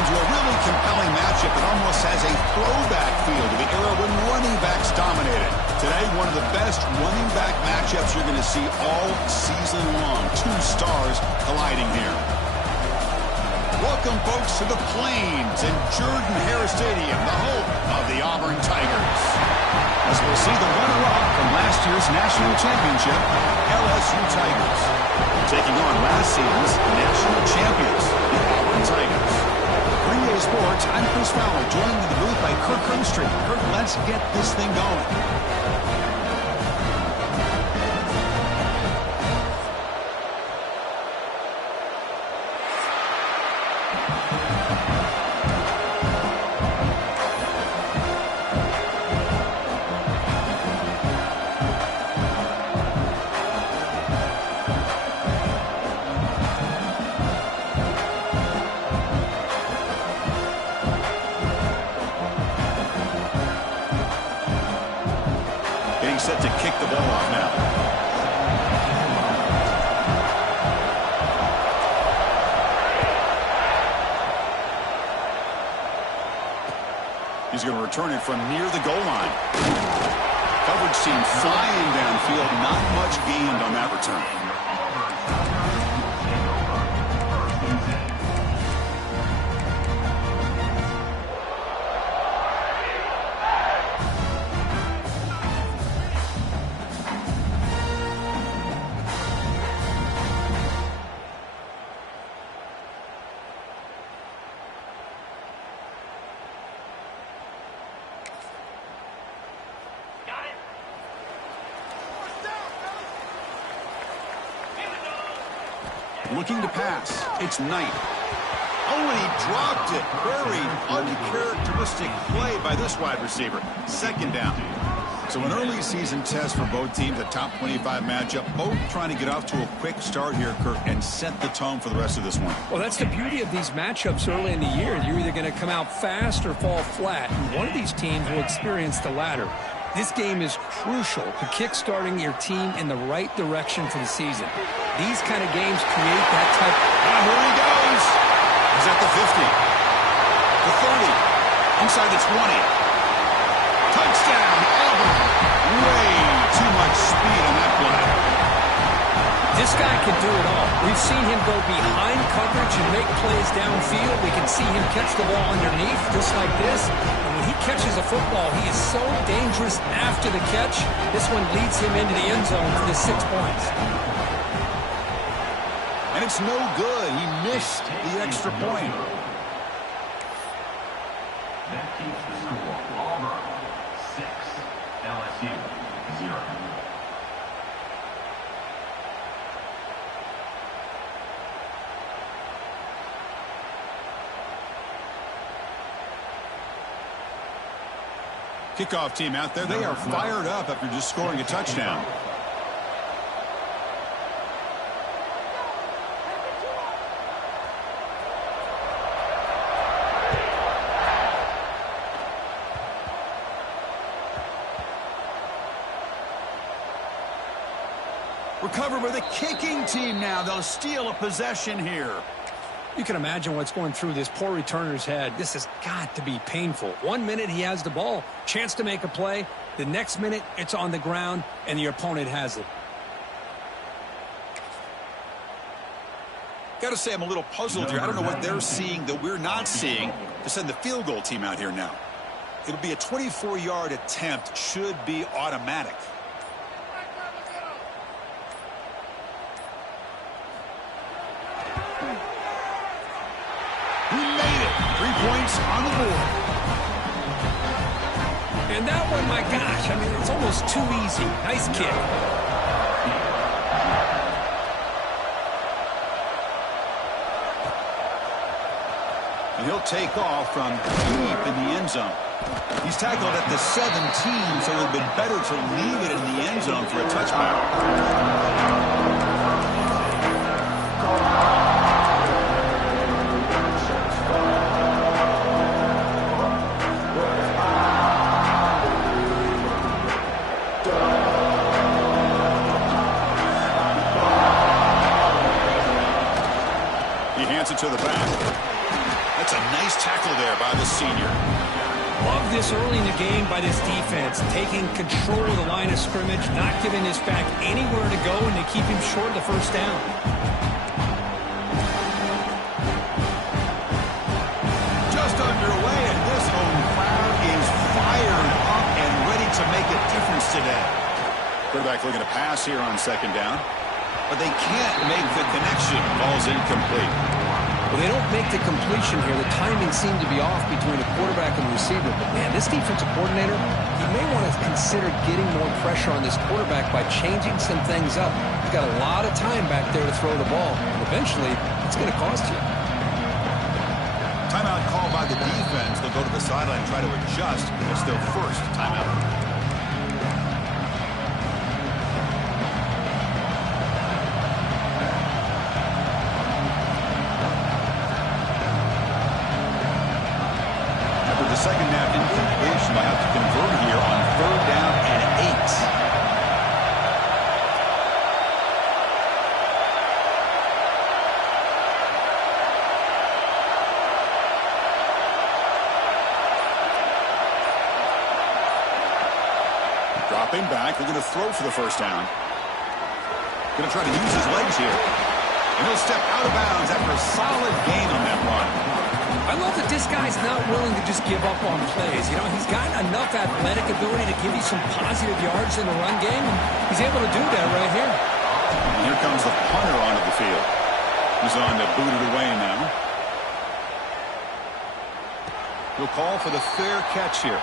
into a really compelling matchup that almost has a throwback feel to the era when running backs dominated. Today, one of the best running back matchups you're going to see all season long. Two stars colliding here. Welcome, folks, to the Plains and Jordan-Hare Stadium, the home of the Auburn Tigers. As we'll see the runner-up from last year's national championship, LSU Tigers, taking on last season's national champions, the Auburn Tigers. Green Day Sports, I'm Chris Fowler, joined in the booth by Kirk Hermstreet. Kirk, let's get this thing going. Set to kick the ball off now. He's going to return it from near the goal line. Coverage team flying downfield. Not much gained on that return. Looking to pass. It's Knight. Oh, and he dropped it. Very uncharacteristic play by this wide receiver. Second down. So an early season test for both teams, a top 25 matchup. Both trying to get off to a quick start here, Kirk, and set the tone for the rest of this one. Well, that's the beauty of these matchups early in the year. You're either going to come out fast or fall flat. And one of these teams will experience the latter. This game is crucial to kick-starting your team in the right direction for the season. These kind of games create that type. Here he goes. He's at the 50. The 30. Inside the 20. Touchdown, Auburn. Way too much speed on that play. This guy can do it all. We've seen him go behind coverage and make plays downfield. We can see him catch the ball underneath just like this. And when he catches a football, he is so dangerous after the catch. This one leads him into the end zone for the 6 points. And it's no good. He missed the extra point. That keeps the score. Auburn 6, LSU 0. Kickoff team out there. They are fired up after just scoring a touchdown. Recovered by the kicking team now. They'll steal a possession here. You can imagine what's going through this poor returner's head. This has got to be painful. 1 minute he has the ball, chance to make a play. The next minute it's on the ground and the opponent has it. Got to say I'm a little puzzled here. I don't know what they're seeing that we're not seeing to send the field goal team out here now. It'll be a 24-yard attempt. Should be automatic. He made it. 3 points on the board. And that one, my gosh, I mean, it's almost too easy. Nice kick. And he'll take off from deep in the end zone. He's tackled at the 17, so it would have been better to leave it in the end zone for a touchback. He hands it to the back. That's a nice tackle there by the senior. Love this early in the game by this defense, taking control of the line of scrimmage, not giving this back anywhere to go, and to keep him short of the first down. Just underway, and this home crowd is fired up and ready to make a difference today. Quarterback looking to pass here on second down, but they can't make the connection. Ball's incomplete. Well, they don't make the completion here. The timing seemed to be off between the quarterback and the receiver. But, man, this defensive coordinator, he may want to consider getting more pressure on this quarterback by changing some things up. He's got a lot of time back there to throw the ball. And eventually, it's going to cost you. Timeout called by the defense. They'll go to the sideline and try to adjust. It's their first timeout. Second down incompletion. They'll have to convert here on third down and 8. Dropping back. They're going to throw for the first down. Going to try to use his legs here. And he'll step out of bounds after a solid gain on that run. I love that this guy's not willing to just give up on plays. You know, he's got enough athletic ability to give you some positive yards in the run game, and he's able to do that right here. And here comes the punter onto the field. He's on to boot it away now. He'll call for the fair catch here.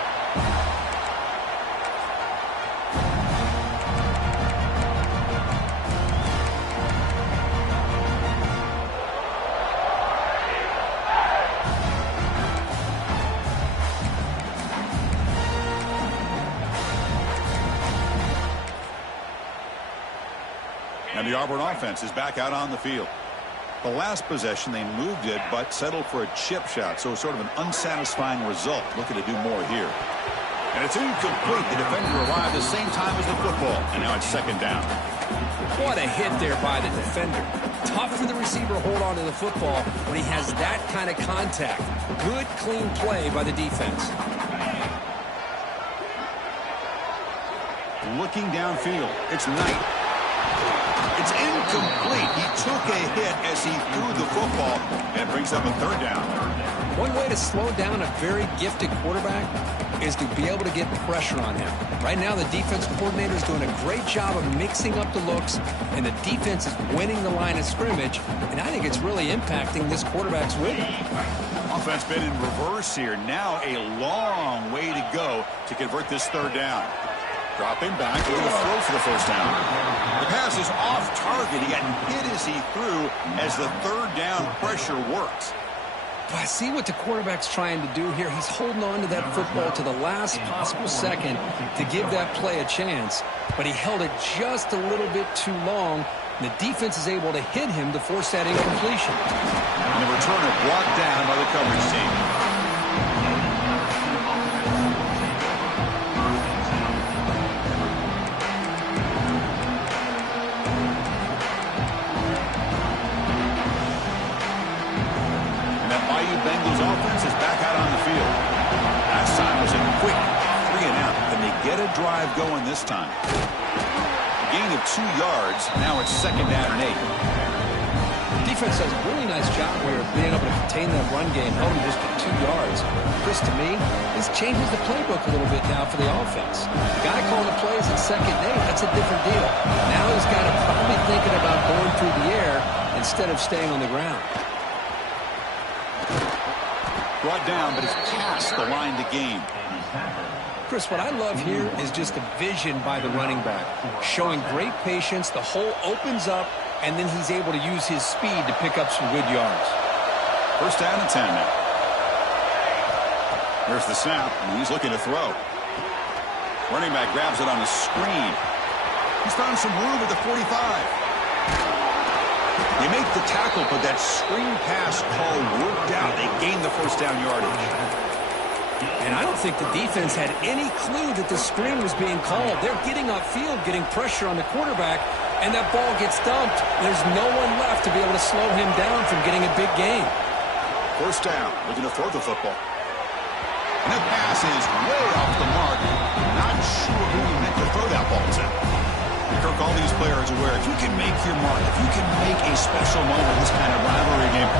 And the Auburn offense is back out on the field. The last possession, they moved it, but settled for a chip shot. So sort of an unsatisfying result. Looking to do more here. And it's incomplete. The defender arrived the same time as the football. And now it's second down. What a hit there by the defender. Tough for the receiver to hold on to the football when he has that kind of contact. Good, clean play by the defense. Looking downfield. It's Knight. It's incomplete. He took a hit as he threw the football, and it brings up a third down. One way to slow down a very gifted quarterback is to be able to get pressure on him. Right now, the defensive coordinator is doing a great job of mixing up the looks, and the defense is winning the line of scrimmage, and I think it's really impacting this quarterback's rhythm. Offense been in reverse here. Now a long way to go to convert this third down. Dropping back, going to throw for the first down. The pass is off target. He got hit as he threw as the third down pressure works. But I see what the quarterback's trying to do here. He's holding on to that football to the last possible second to give that play a chance. But he held it just a little bit too long. And the defense is able to hit him to force that incompletion. And the returner brought down by the coverage team. Bengals offense is back out on the field. Last time was a quick 3 and out. Can they get a drive going this time? A gain of 2 yards. Now it's second down and 8. The defense does a really nice job here of being able to contain that run game, held him just to 2 yards. Chris, to me, this changes the playbook a little bit now for the offense. The guy calling the plays at second and 8, that's a different deal. Now he's got to probably thinking about going through the air instead of staying on the ground. Brought down, but it's past the line to gain. Chris, what I love here is just the vision by the running back. Showing great patience, the hole opens up, and then he's able to use his speed to pick up some good yards. First down and 10 now. There's the snap, and he's looking to throw. Running back grabs it on the screen. He's found some room at the 45. They make the tackle, but that screen pass call worked out. They gained the first down yardage. And I don't think the defense had any clue that the screen was being called. They're getting upfield, getting pressure on the quarterback, and that ball gets dumped. There's no one left to be able to slow him down from getting a big gain. First down, looking to throw the football. And that pass is way off the mark. Not sure who he meant to throw that ball to. Kirk, all these players are aware, if you can make your mark, if you can make a special moment in this kind of rivalry game,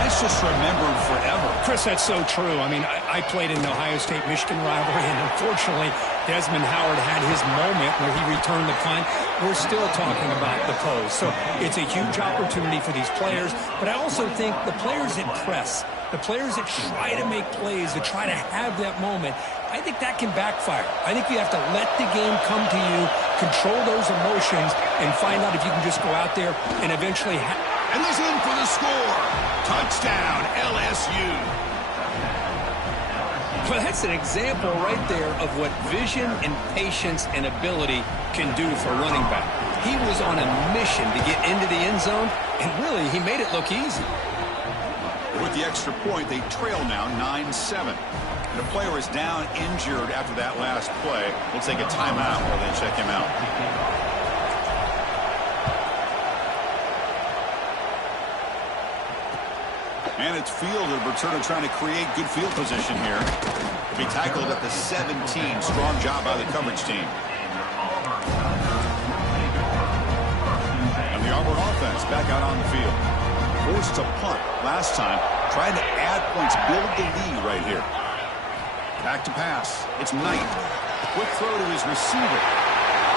that's just remembered forever. Chris, that's so true. I mean, I played in the Ohio State-Michigan rivalry, and unfortunately, Desmond Howard had his moment where he returned the punt. We're still talking about the pose. So it's a huge opportunity for these players, but I also think the players that press, the players that try to make plays, that try to have that moment, I think that can backfire. I think you have to let the game come to you, control those emotions, and find out if you can just go out there and eventually and he's in for the score. Touchdown, LSU. Well, that's an example right there of what vision and patience and ability can do for a running back. He was on a mission to get into the end zone, and really, he made it look easy. With the extra point, they trail now 9-7. And a player is down injured after that last play. We'll take a timeout while they check him out. And it's fielded. Berturno trying to create good field position here. He'll be tackled at the 17. Strong job by the coverage team. And the Auburn offense back out on the field. Forced to punt last time. Trying to add points, build the lead right here. Back to pass. It's Knight. Quick throw to his receiver.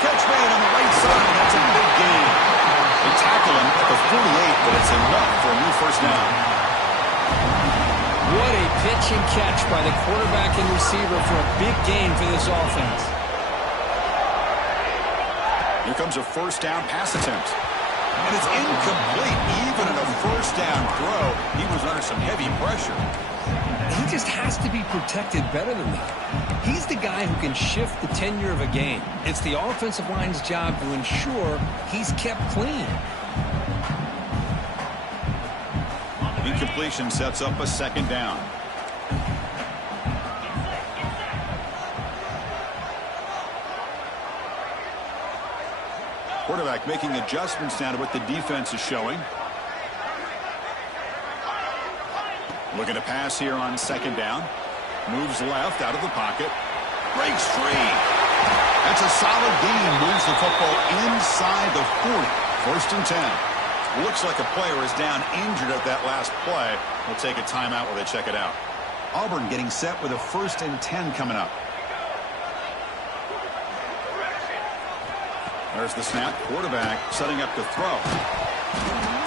Catch made on the right side. That's a big gain. They tackle him at the 48, but it's enough for a new first down. What a pitch and catch by the quarterback and receiver for a big gain for this offense. Here comes a first down pass attempt. And it's incomplete. Even in a first down throw, he was under some heavy pressure. He just has to be protected better than that. He's the guy who can shift the tenure of a game. It's the offensive line's job to ensure he's kept clean. Incompletion sets up a second down. Quarterback making adjustments now to what the defense is showing. Looking to pass here on second down. Moves left out of the pocket. Breaks free. That's a solid gain. Moves the football inside the 40. First and 10. Looks like a player is down injured at that last play. We'll take a timeout while they check it out. Auburn getting set with a first and 10 coming up. There's the snap. Quarterback setting up to throw.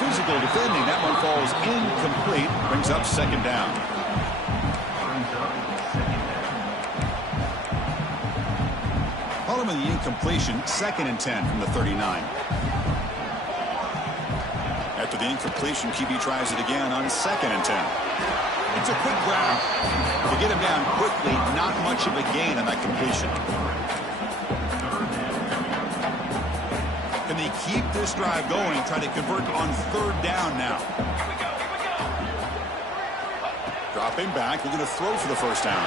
Physical defending. That one falls incomplete. Brings up second down. Following the incompletion, second and 10 from the 39. After the incompletion, QB tries it again on second and 10. It's a quick grab. To get him down quickly, not much of a gain on that completion. Can they keep this drive going, try to convert on third down now? Dropping back, we're going to throw for the first down.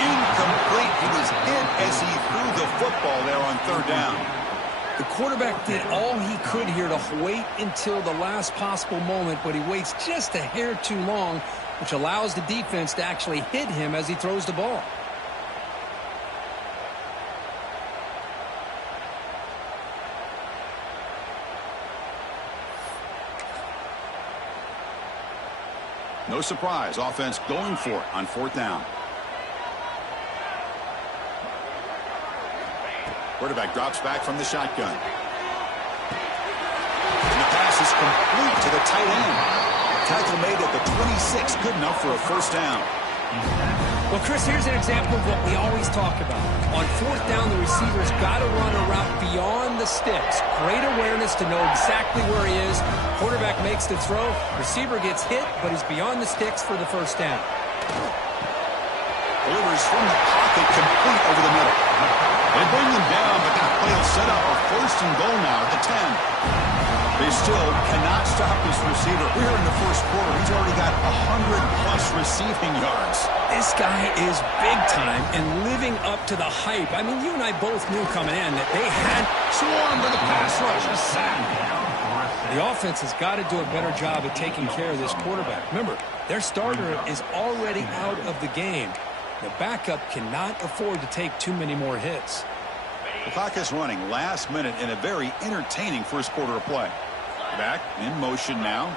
Incomplete. He was hit as he threw the football there on third down. The quarterback did all he could here to wait until the last possible moment, but he waits just a hair too long, which allows the defense to actually hit him as he throws the ball. No surprise, offense going for it on fourth down. Quarterback drops back from the shotgun. And the pass is complete to the tight end. Tackle made at the 26, good enough for a first down. Well, Chris, here's an example of what we always talk about. On fourth down, the receiver's got to run a route beyond the sticks. Great awareness to know exactly where he is. Quarterback makes the throw. Receiver gets hit, but he's beyond the sticks for the first down. Delivers from the pocket, complete over the middle. They bring him down, but that play will set up a first and goal now at the 10. They still cannot stop this receiver. We're in the first quarter. He's already got 100-plus receiving yards. This guy is big time and living up to the hype. I mean, you and I both knew coming in that they had swarmed with the pass rush. A sack. The offense has got to do a better job of taking care of this quarterback. Remember, their starter is already out of the game. The backup cannot afford to take too many more hits. The clock is running last minute in a very entertaining first quarter of play. Back in motion now.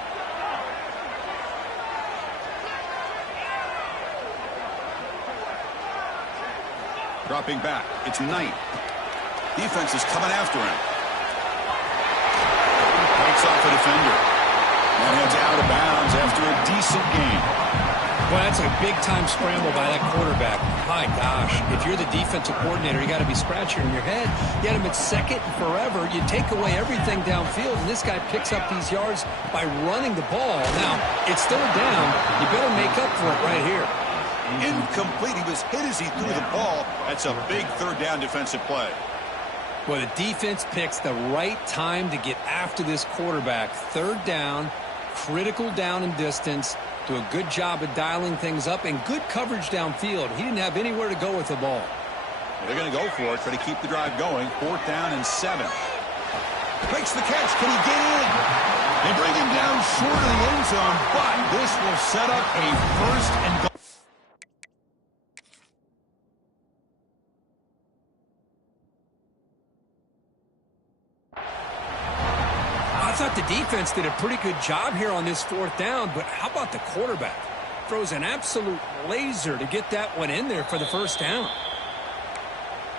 Dropping back. It's Knight. Defense is coming after him. Breaks off a defender. And heads out of bounds after a decent gain. Well, that's a big-time scramble by that quarterback. My gosh, if you're the defensive coordinator, you got to be scratching your head. You had him at second and forever. You take away everything downfield, and this guy picks up these yards by running the ball. Now, it's still a down. You better make up for it right here. Incomplete. He was hit as he threw the ball. That's a big third down defensive play. Well, the defense picks the right time to get after this quarterback. Third down, critical down and distance. Do a good job of dialing things up and good coverage downfield. He didn't have anywhere to go with the ball. Well, they're going to go for it, try to keep the drive going. 4th down and 7. Breaks the catch. Can he get in? They bring him down short of the end zone, but this will set up a first and goal. I thought the defense did a pretty good job here on this 4th down, but how about the quarterback? Throws an absolute laser to get that one in there for the first down.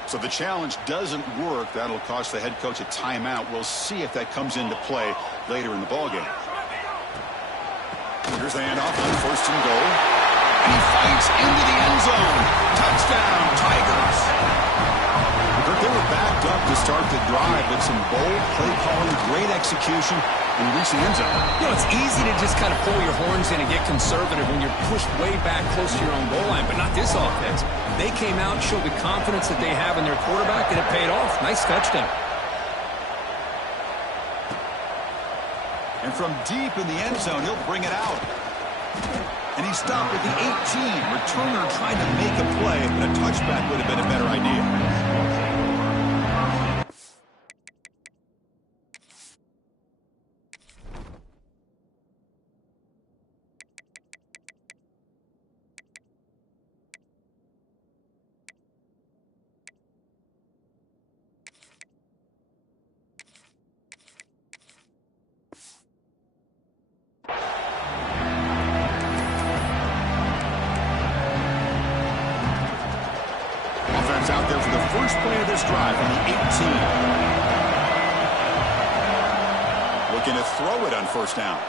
So the challenge doesn't work. That'll cost the head coach a timeout. We'll see if that comes into play later in the ballgame. Here's the handoff on 1st and goal. And he fights into the end zone. Touchdown, Tigers. They were backed up to start the drive, but some bold play calling, great execution, and reach the end zone. You know, it's easy to just kind of pull your horns in and get conservative when you're pushed way back close to your own goal line, but not this offense. They came out, showed the confidence that they have in their quarterback, and it paid off. Nice touchdown. And from deep in the end zone, he'll bring it out. And he stopped at the 18. Returner tried to make a play, but a touchback would have been a better idea. Out there for the first play of this drive from the 18. Looking to throw it on 1st down.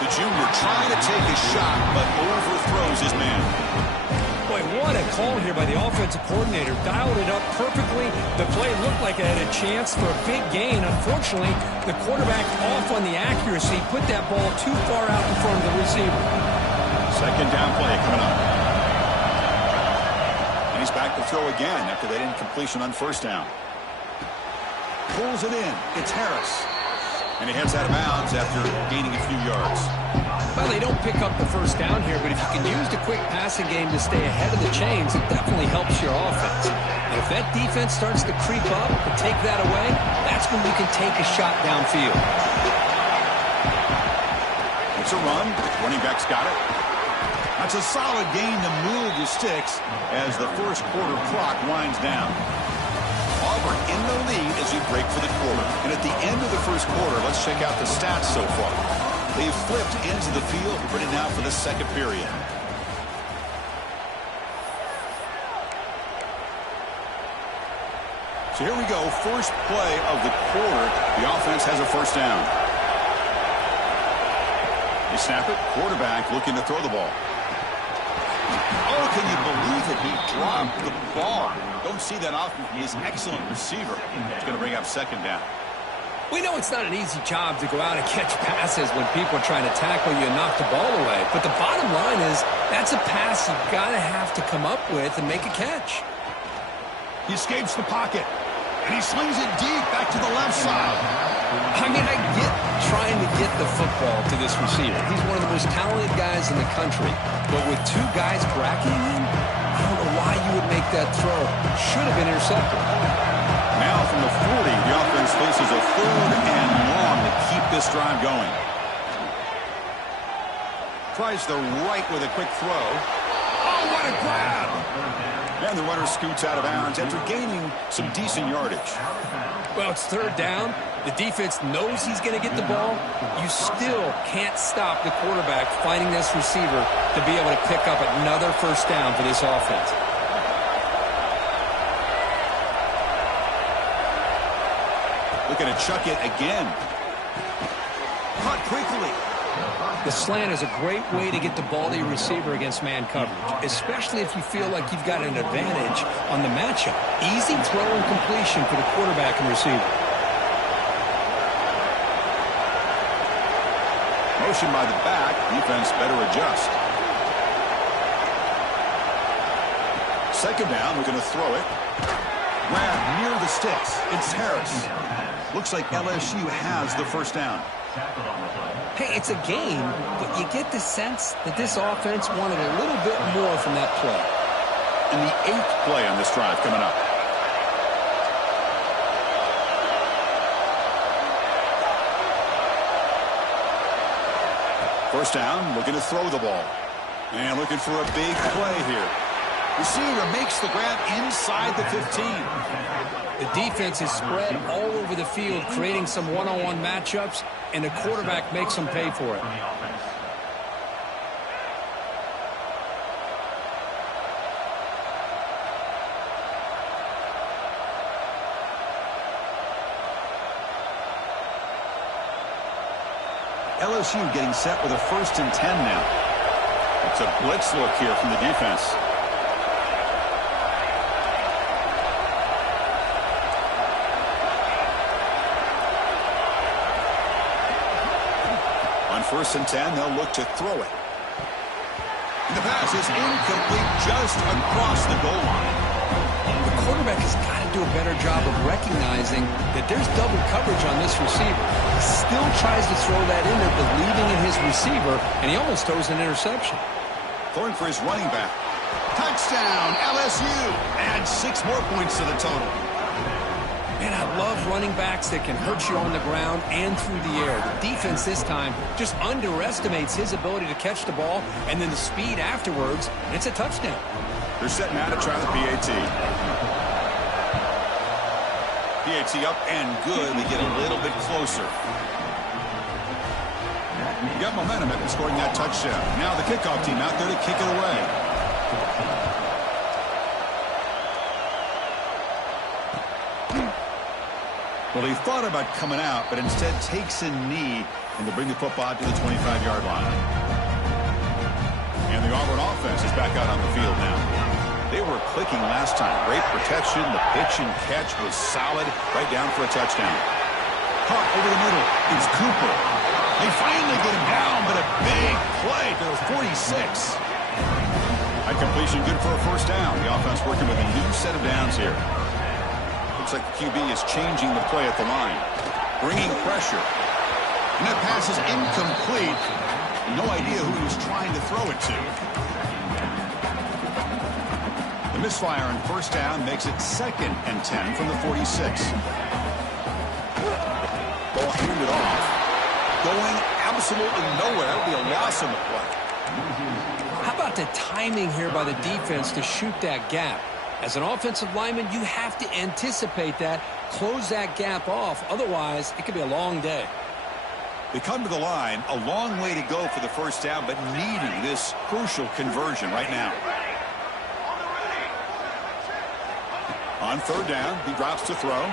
The junior trying to take a shot, but overthrows his man. Boy, what a call here by the offensive coordinator. Dialed it up perfectly. The play looked like it had a chance for a big gain. Unfortunately, the quarterback off on the accuracy, put that ball too far out in front of the receiver. 2nd down play coming up. He's back to throw again after that incompletion on 1st down. Pulls it in. It's Harris. And he heads out of bounds after gaining a few yards. Well, they don't pick up the 1st down here, but if you can use the quick passing game to stay ahead of the chains, it definitely helps your offense. And if that defense starts to creep up and take that away, that's when you can take a shot downfield. It's a run. Running back's got it. That's a solid gain to move the sticks as the first quarter clock winds down. Auburn in the lead as we break for the quarter. And at the end of the first quarter, let's check out the stats so far. They've flipped into the field, ready now for the 2nd period. So here we go, first play of the quarter. The offense has a 1st down. They snap it, quarterback looking to throw the ball. Oh, can you believe it? He dropped the ball. Don't see that often from his excellent receiver. It's going to bring up 2nd down. We know it's not an easy job to go out and catch passes when people are trying to tackle you and knock the ball away. But the bottom line is that's a pass you've got to have to come up with and make a catch. He escapes the pocket. And he slings it deep back to the left side. I mean, I get trying to get the football to this receiver. He's one of the most talented guys in the country. But with 2 guys bracketing him, I don't know why you would make that throw. Should have been intercepted. Now from the 40, the offense faces a 3rd and long. tries the right with a quick throw. Oh, what a grab! And the runner scoots out of bounds after gaining some decent yardage. Well, it's third down. The defense knows he's going to get the ball. You still can't stop the quarterback finding this receiver to be able to pick up another first down for this offense. Looking to chuck it again. Caught quickly. The slant is a great way to get the ball to your receiver against man coverage, especially if you feel like you've got an advantage on the matchup. Easy throw and completion for the quarterback and receiver. Motion by the back. Defense better adjust. Second down. We're going to throw it. Grab near the sticks. It's Harris. Looks like LSU has the first down. Hey, it's a game, but you get the sense that this offense wanted a little bit more from that play. And the 8th play on this drive coming up. First down, looking to throw the ball. And looking for a big play here. Receiver makes the grab inside the 15. The defense is spread all over the field, creating some one-on-one matchups, and the quarterback makes them pay for it. LSU getting set with a 1st and 10 now. It's a blitz look here from the defense. On 1st and 10, they'll look to throw it. And the pass is incomplete just across the goal line. The quarterback has got to do a better job of recognizing that there's double coverage on this receiver. He still tries to throw that in there, believing in his receiver, and he almost throws an interception. Throwing for his running back. Touchdown, LSU. Add 6 more points to the total. Man, I love running backs that can hurt you on the ground and through the air. The defense this time just underestimates his ability to catch the ball, and then the speed afterwards, and it's a touchdown. They're setting out to try the PAT. PAT up and good. They get a little bit closer. You got momentum after scoring that touchdown. Now the kickoff team out there to kick it away. Well, he thought about coming out, but instead takes a knee and to bring the football to the 25-yard line. And the Auburn offense is back out on the field now. They were clicking last time. Great protection. The pitch and catch was solid. Right down for a touchdown. Caught over the middle. It's Cooper. They finally get him down, but a big play to the 46. High completion good for a first down. The offense working with a new set of downs here. Looks like the QB is changing the play at the line. Bringing pressure. And that pass is incomplete. No idea who he was trying to throw it to. The misfire on first down makes it 2nd and 10 from the 46. Ball handed off. Going absolutely nowhere. It'll be a loss on the play. How about the timing here by the defense to shoot that gap? As an offensive lineman, you have to anticipate that, close that gap off. Otherwise, it could be a long day. They come to the line, a long way to go for the first down, but needing this crucial conversion right now. On third down, he drops to throw.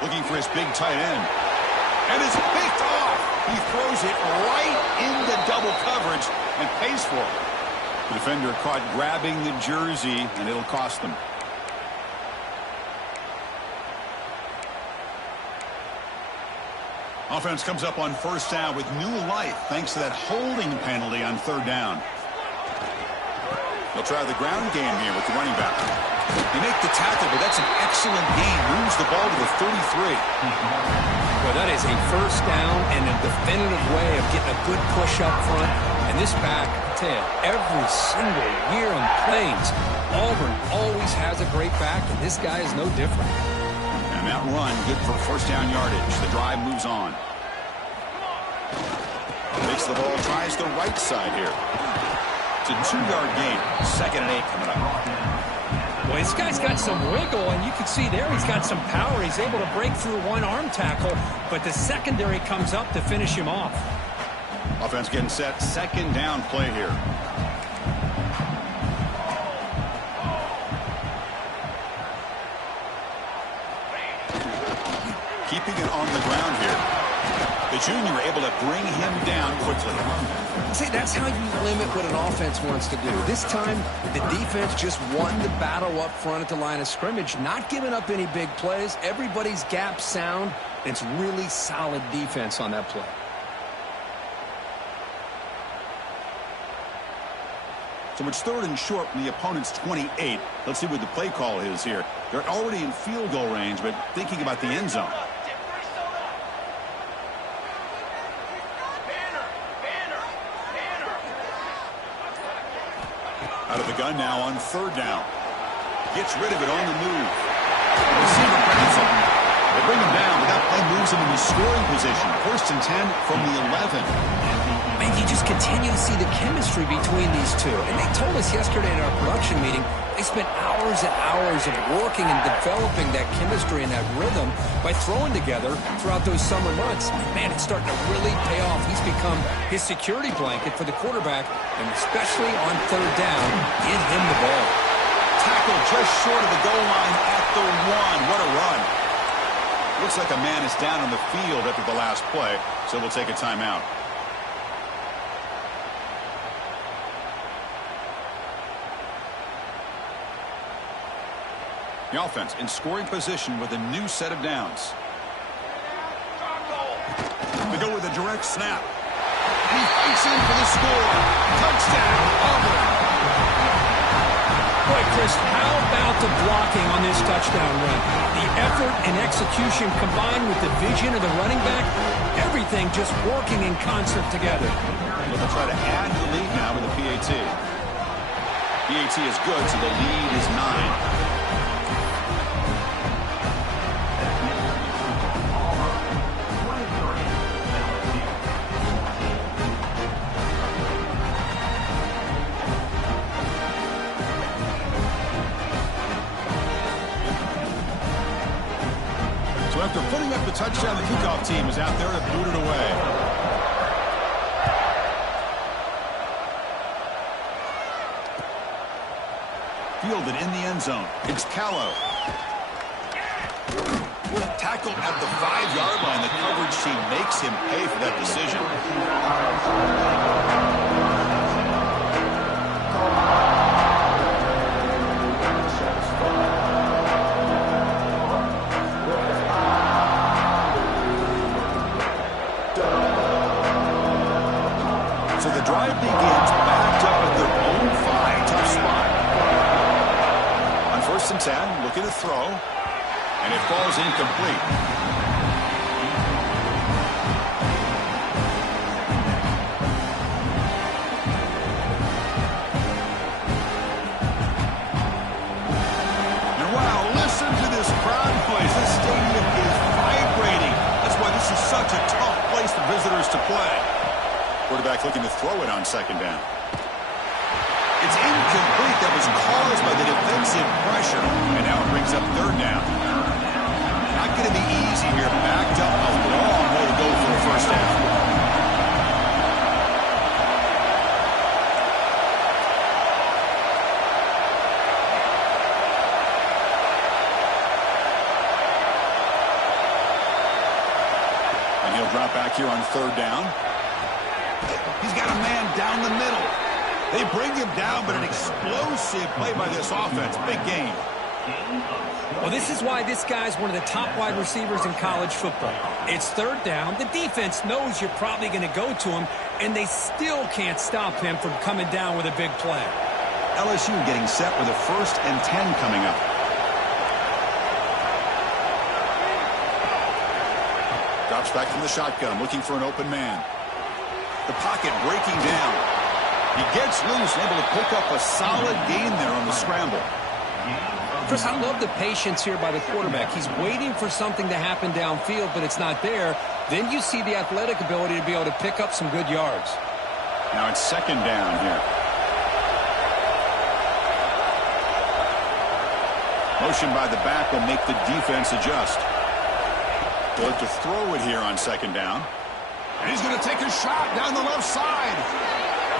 Looking for his big tight end. And it's picked off. He throws it right into double coverage and pays for it. The defender caught grabbing the jersey, and it'll cost them. Offense comes up on first down with new life thanks to that holding penalty on third down. They'll try the ground game here with the running back. They make the tackle, but that's an excellent gain. Moves the ball to the 33. Well, that is a first down and a definitive way of getting a good push up front. And this back, I tell you, every single year on Plains, Auburn always has a great back, and this guy is no different. And that run, good for first down yardage. The drive moves on. Takes the ball, tries the right side here. It's a 2-yard gain. 2nd and 8 coming up. Well, this guy's got some wiggle, and you can see there he's got some power. He's able to break through one arm tackle, but the secondary comes up to finish him off. Offense getting set. 2nd down play here. Keeping it on the ground here. The junior able to bring him down quickly. See, that's how you limit what an offense wants to do. This time, the defense just won the battle up front at the line of scrimmage, not giving up any big plays. Everybody's gap sound. It's really solid defense on that play. So it's 3rd and short from the opponent's 28. Let's see what the play call is here. They're already in field goal range, but thinking about the end zone. Out of the gun now on 3rd down. Gets rid of it on the move. The receiver breaks it. They bring him down, but that play moves him into scoring position. 1st and 10 from the 11. Man, you just continue to see the chemistry between these two. And they told us yesterday in our production meeting, they spent hours and hours of working and developing that chemistry and that rhythm by throwing together throughout those summer months. And man, it's starting to really pay off. He's become his security blanket for the quarterback, and especially on 3rd down, get him the ball. Tackle just short of the goal line at the 1. What a run. Looks like a man is down on the field after the last play, so we'll take a timeout. The offense in scoring position with a new set of downs. They go with a direct snap. He fights in for the score. Touchdown, Auburn. Boy, Chris, how about the blocking on this touchdown run? The effort and execution combined with the vision of the running back, everything just working in concert together. They'll try to add to the lead now with the PAT. PAT is good, so the lead is 9. So after putting up the touchdown, the kickoff team is out there to boot it away. Fielded in the end zone. It's Callow. Tackled at the 5-yard line. The coverage team makes him pay for that decision. So the drive begins backed up at their own 5. Tough spot. On 1st and 10, looking to throw. And it falls incomplete. And wow, listen to this crowd noise. This stadium is vibrating. That's why this is such a tough place for visitors to play. Quarterback looking to throw it on 2nd down. It's incomplete. That was caused by the defensive pressure. And now it brings up 3rd down. Not going to be easy here. Backed up a long way to go for the 1st down. And he'll drop back here on 3rd down. He's got a man down the middle. They bring him down, but an explosive play by this offense. Big game. Well, this is why this guy's one of the top wide receivers in college football. It's 3rd down. The defense knows you're probably going to go to him, and they still can't stop him from coming down with a big play. LSU getting set with a 1st and 10 coming up. Drops back from the shotgun, looking for an open man. The pocket breaking down. He gets loose, able to pick up a solid gain there on the scramble. Chris, I love the patience here by the quarterback. He's waiting for something to happen downfield, but it's not there. Then you see the athletic ability to be able to pick up some good yards. Now it's second down here. Motion by the back will make the defense adjust. They'll look to throw it here on second down. And he's going to take a shot down the left side.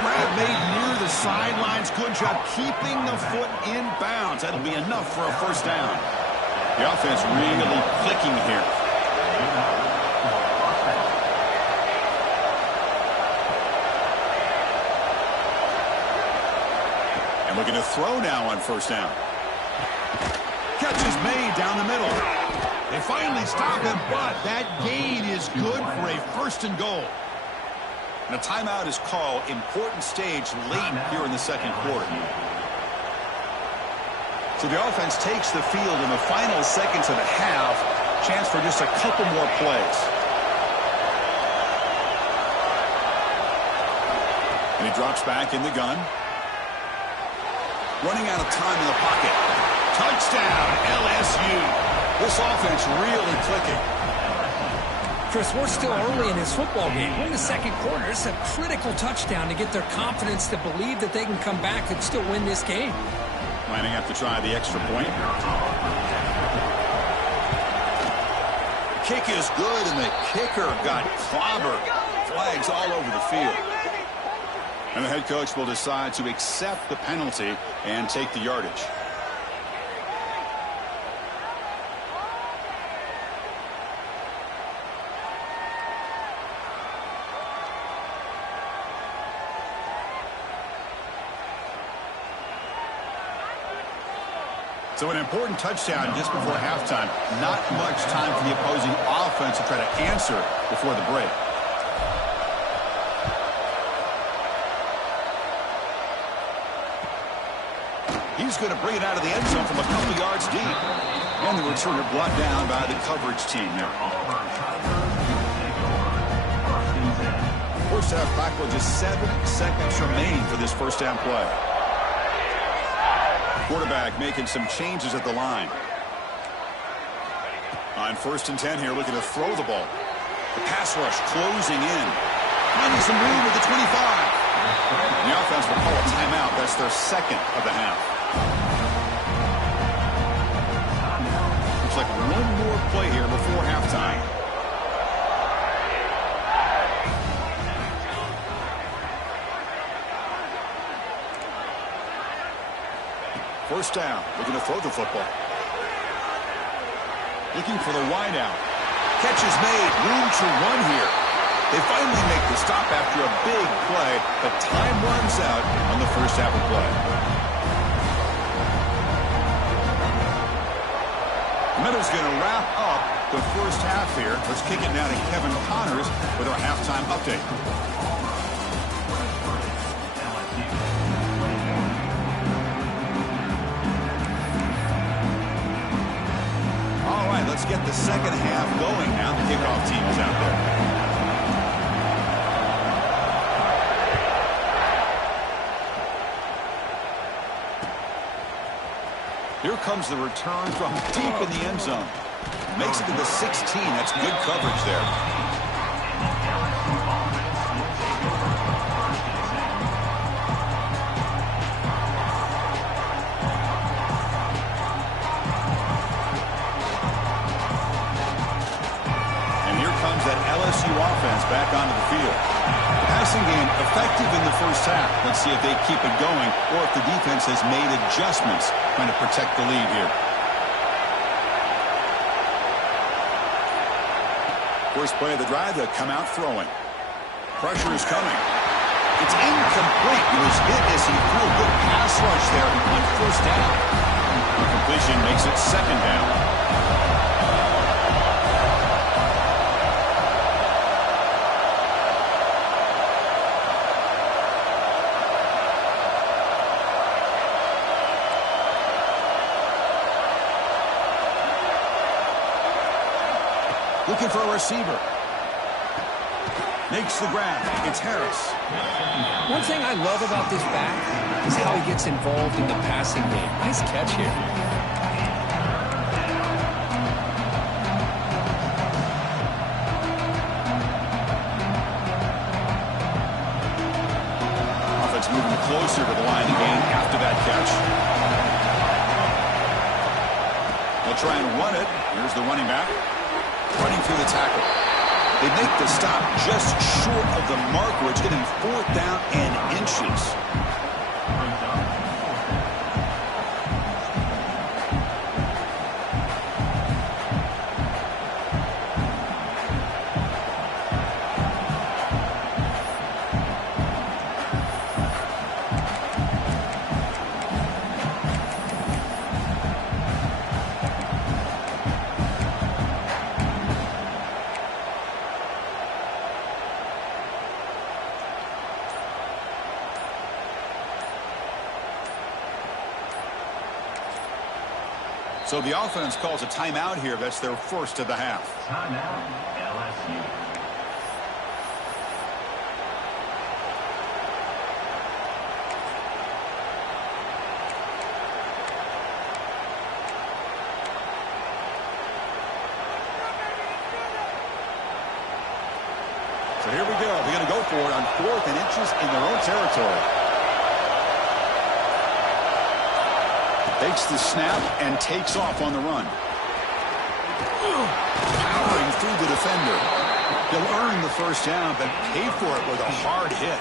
Grab made near the sidelines. Good job keeping the foot in bounds. That'll be enough for a first down. The offense really clicking here. And looking to throw now on first down. Catch is made down the middle. They finally stop him, but that gain is good for a first and goal. And a timeout is called. Important stage late here in the second quarter. So the offense takes the field in the final seconds of the half. Chance for just a couple more plays. And he drops back in the gun. Running out of time in the pocket. Touchdown, LSU. This offense really clicking. Chris, we're still early in this football game. We're in the second quarter. It's a critical touchdown to get their confidence to believe that they can come back and still win this game. Lining up to try the extra point. The kick is good, and the kicker got clobbered. Flags all over the field. And the head coach will decide to accept the penalty and take the yardage. So an important touchdown just before halftime. Not much time for the opposing offense to try to answer before the break. He's going to bring it out of the end zone from a couple yards deep. And the returner brought down by the coverage team there. First half clock with just 7 seconds remaining for this first down play. Quarterback making some changes at the line. On 1st and 10 here, looking to throw the ball. The pass rush closing in. Finding some room at the 25. The offense will call a timeout. That's their second of the half. Looks like one more play here before halftime. First down, looking to throw the football. Looking for the wide out. Catch is made, room to run here. They finally make the stop after a big play, but time runs out on the first half of play. Meadow's going to wrap up the first half here. Let's kick it now to Kevin Connors with our halftime update. Let's get the second half going now. The kickoff team is out there. Here comes the return from deep in the end zone. Makes it to the 16. That's good coverage there. LSU offense back onto the field. Passing game effective in the first half. Let's see if they keep it going or if the defense has made adjustments trying to protect the lead here. First play of the drive, they'll come out throwing. Pressure is coming. It's incomplete. He was hit as he threw a good pass rush there on first down. The completion makes it second down. Looking for a receiver. Makes the grab. It's Harris. One thing I love about this back is how he gets involved in the passing game. Nice catch here. closer to the line of game after that catch. They'll try and run it. Here's the running back. Running through the tackle. They make the stop just short of the marker. It's getting 4th down and inches. So the offense calls a timeout here. That's their first of the half. Timeout, LSU. So here we go. They're going to go for it on 4th and inches in their own territory. Takes the snap and takes off on the run. Powering through the defender. He'll earn the first down, but pay for it with a hard hit.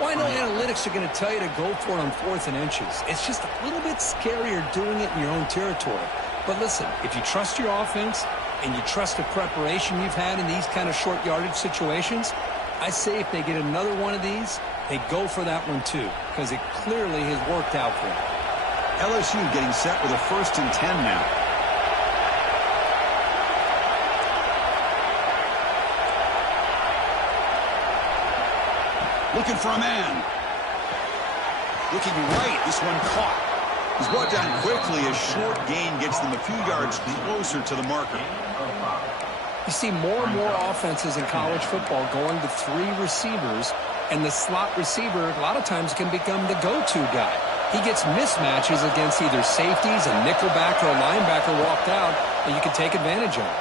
Well, I know analytics are going to tell you to go for it on 4th and inches. It's just a little bit scarier doing it in your own territory. But listen, if you trust your offense and you trust the preparation you've had in these kind of short yardage situations, I say if they get another one of these, they go for that one too, because it clearly has worked out for them. LSU getting set with a 1st and 10 now. Looking for a man. Looking right. This one caught. He's brought down quickly. A short gain gets them a few yards closer to the marker. You see more and more offenses in college football going to 3 receivers, and the slot receiver a lot of times can become the go-to guy. He gets mismatches against either safeties, a nickelback, or a linebacker walked out, and you can take advantage of it.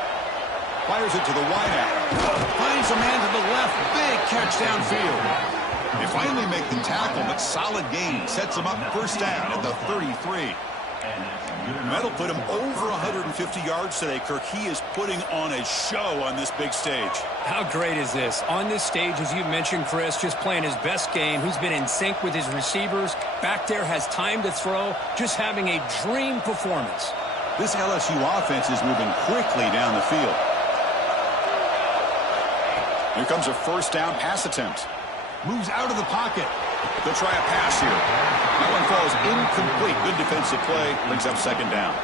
Fires it to the wideout. Finds a man to the left. Big catch downfield. They finally make the tackle, but solid gain. Sets them up 1st down at the 33. That'll put him over 150 yards today, Kirk. He is putting on a show on this big stage. How great is this? On this stage, as you mentioned, Chris, just playing his best game. He's been in sync with his receivers. Back there, has time to throw. Just having a dream performance. This LSU offense is moving quickly down the field. Here comes a 1st down pass attempt. Moves out of the pocket. They'll try a pass here. That one falls incomplete. Good defensive play. Brings up 2nd down.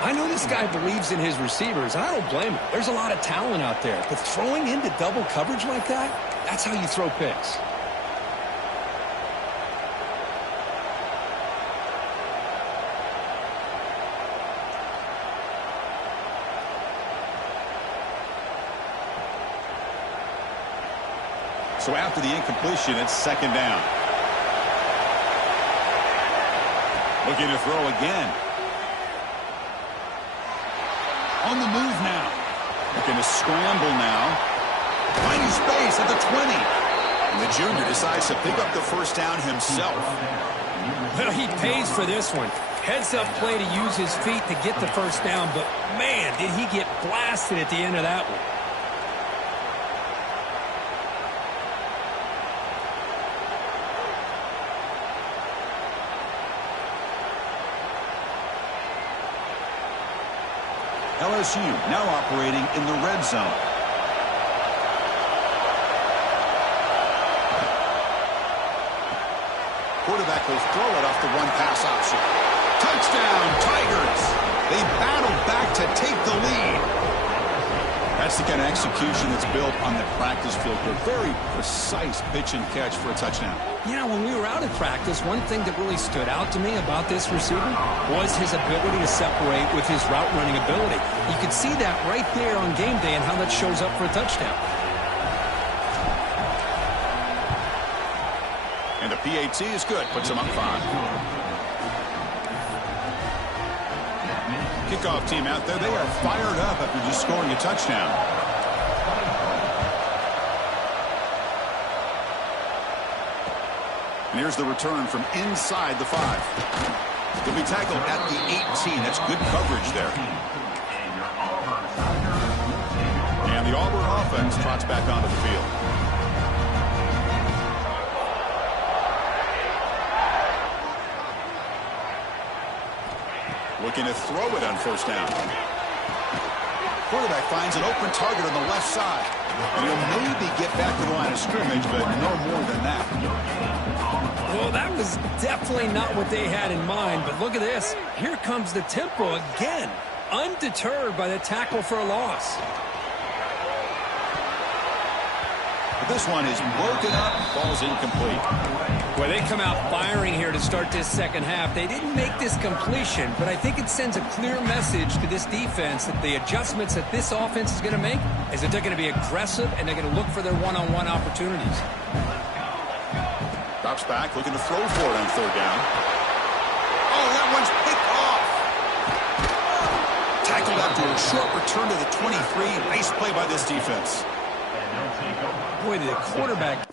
I know this guy believes in his receivers, and I don't blame him. There's a lot of talent out there. But throwing into double coverage like that, that's how you throw picks. So after the incompletion, it's 2nd down. Looking to throw again. On the move now. Looking to scramble now. Finding space at the 20. And the junior decides to pick up the 1st down himself. Well, he pays for this one. Heads-up play to use his feet to get the 1st down, but man, did he get blasted at the end of that one. LSU now operating in the red zone. Quarterback will throw it off the run-pass option. Touchdown, Tigers! They battle back to take the lead. That's the kind of execution that's built on the practice field. A very precise pitch and catch for a touchdown. Yeah, when we were out at practice, one thing that really stood out to me about this receiver was his ability to separate with his route running ability. You could see that right there on game day and how that shows up for a touchdown. And the PAT is good. Puts him up 5. Kickoff team out there. They are fired up after just scoring a touchdown. And here's the return from inside the 5. He'll be tackled at the 18. That's good coverage there. And the Auburn offense trots back onto the field. Looking to throw it on first down. Quarterback finds an open target on the left side. And he'll maybe get back to the line of scrimmage, but no more than that. Well, that was definitely not what they had in mind, but look at this. Here comes the tempo again, undeterred by the tackle for a loss. This one is broken up, falls incomplete. Well, they come out firing here to start this second half. They didn't make this completion, but I think it sends a clear message to this defense that the adjustments that this offense is going to make is that they're going to be aggressive and they're going to look for their one-on-one opportunities. Drops back, looking to throw for it on third down. Oh, that one's picked off. Tackled after a short return to the 23. Nice play by this defense. Boy, the quarterback